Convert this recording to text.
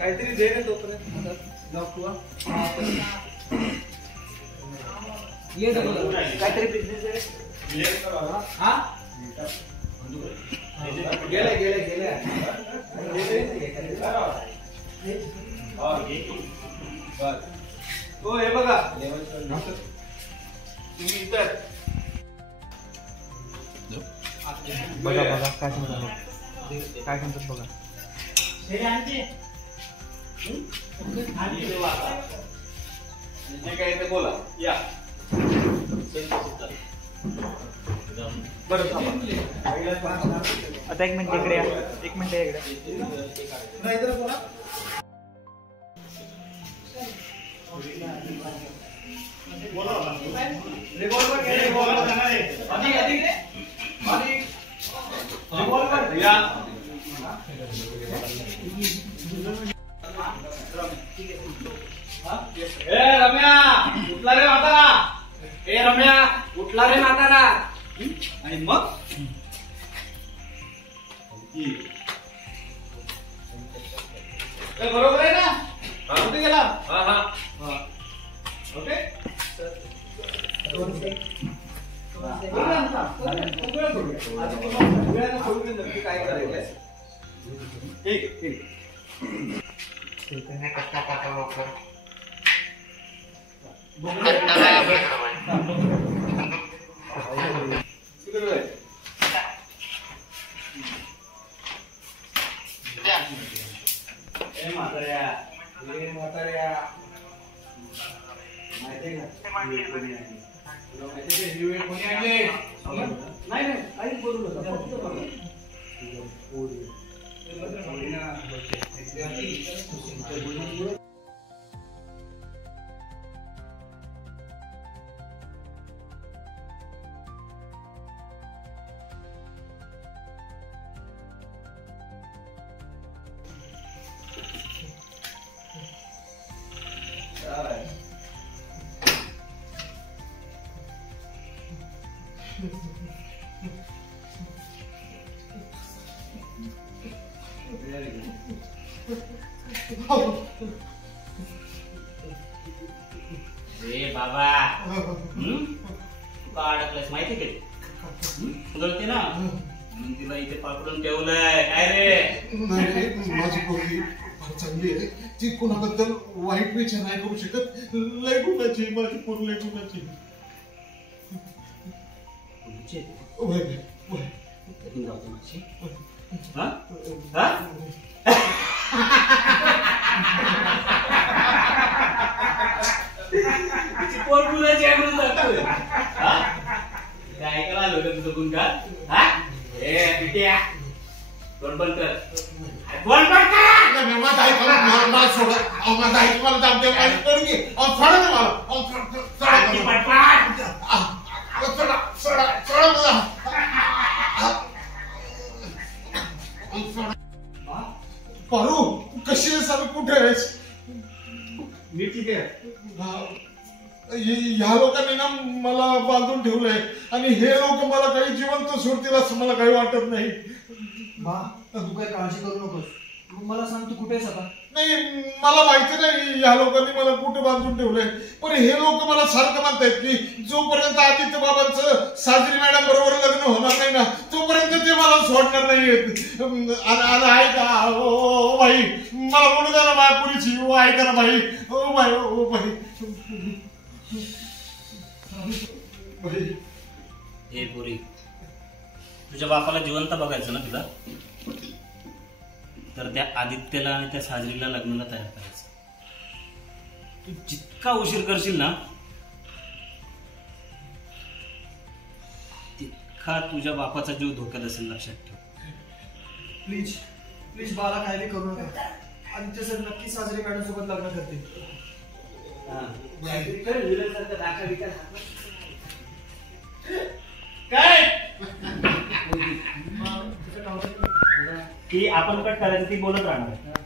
काहीतरी दे ना तोपर्यंत ये काहीतरी बिझनेस हा गेले गेले गेले तो हे बघा तुम्ही इतर बघा बघा काय सांगतात काय सांगतात बघा जे काय ते बोला या बरं आता एक मिनिट इकडे या एक मिनिट इकडे नाहीतर बोला रिव्हॉल्वर घे रिव्हॉल्वर जाणार आहे अधिक अधिक अधिक रिव्हॉल्वर या ए रम्या उठला रे म्हातारा ए रम्या उठला रे म्हातारा आणि मग बरोबर आहे ना कुठे गेला हा हा ओके काय करायचं ठीक ठीक बाबा तू का अडकलास माहिती का गळते ना म्हणून तिला इथे पाकडून ठेवलंय काय रे माझी पोरगी फार चांगली आहे ती कोणाबद्दल वाईट विचार नाही करू शकत लय गुणाची माझी पोर लय गुणाची ऐकायला आलो का तुझं गुणगान हा ए पिट्या तोंड बंद कर तोंड बंद कर माझा ऐक मला सोडा माझा ऐक मला दाब दे माझी पोरगी सोडा ना मला सोडा सोडा पारू कशी आहेस आणि कुठे आहेस मी ठीक आहे ह्या लोकांनी ना मला बांधून ठेवलंय आणि हे लोक मला काही जिवंत सोडतील असं मला काही वाटत नाही तू काही काळजी करू नकोस मला सांग तू कुठे आहेस आता नाही मला माहिती नाही या लोकांनी मला कुठे बांधून ठेवलंय पण हे लोक मला सारखं म्हणतायत की जोपर्यंत आदित्य बाबांचं साजरी मॅडम बरोबर लग्न होणार नाही ना तोपर्यंत ते मला सोडणार नाहीयेत आणि ऐका ओ भाई मला बोलू द्या ना मायापुरीची ओ ऐका ना भाई ओ भाई ओ भाई ए पुरी तुझ्या बापाला जिवंत बघायचं ना तुला तर त्या आदित्यला आणि त्या साजरीला लग्नाला तयार करायचं तू जितका उशीर करशील ना तितका तुझ्या बापाचा जीव धोक्यात असेल लक्षात ठेव प्लीज प्लीज बाला काय करू नका आदित्य सर नक्की साजरी मॅडम सोबत लग्न करते काय ती आपण कट करायचं ती बोलत राहणार